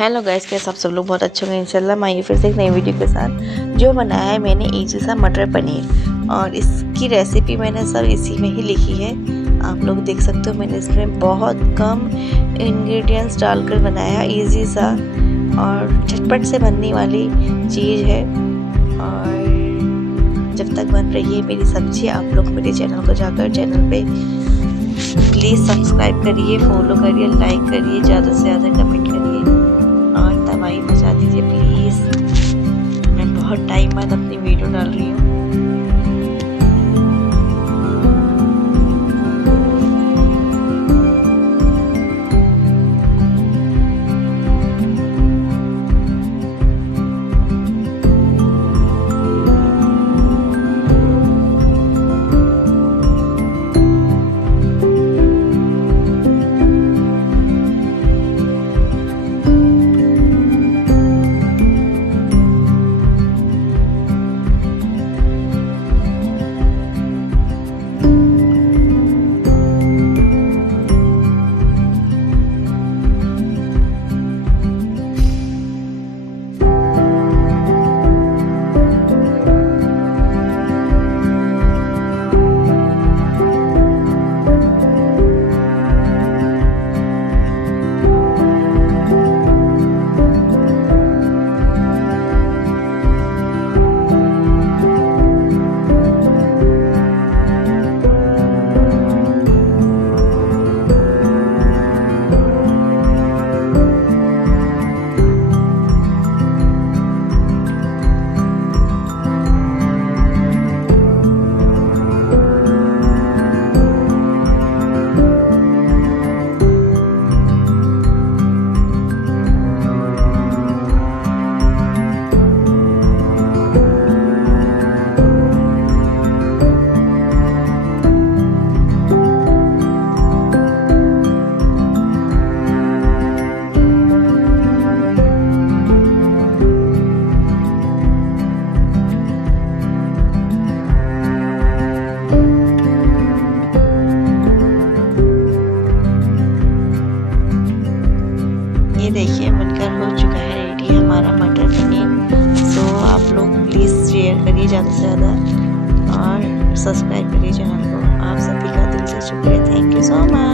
Hello guys, कैसे आप सब लोग बहुत अच्छे होंगे इंशाल्लाह। मैं ये फिर से एक नई वीडियो के साथ जो बनाया है मैंने इजी सा मटर पनीर, और इसकी रेसिपी मैंने सब इसी में ही लिखी है। आप लोग देख सकते हो मैंने इसमें बहुत कम इंग्रेडिएंट्स डालकर बनाया, इजी सा और झटपट से बनने वाली चीज़ है। और जब तक बन रही है मेरी सब्जी, आप लोग मेरे चैनल को जाकर चैनल पे प्लीज़ सब्सक्राइब करिए, फॉलो करिए, लाइक करिए, ज़्यादा से ज़्यादा कमेंट करिए और तबाही मचा दीजिए प्लीज़। मैं बहुत टाइम बाद अपनी वीडियो डाल रही हूँ। ये देखिए बनकर हो चुका है रेडी हमारा मटर पनीर। सो आप लोग प्लीज़ शेयर करिए ज़्यादा से ज़्यादा और सब्सक्राइब करिए चैनल को। आप सभी का दिल से शुक्रिया। Thank you so much.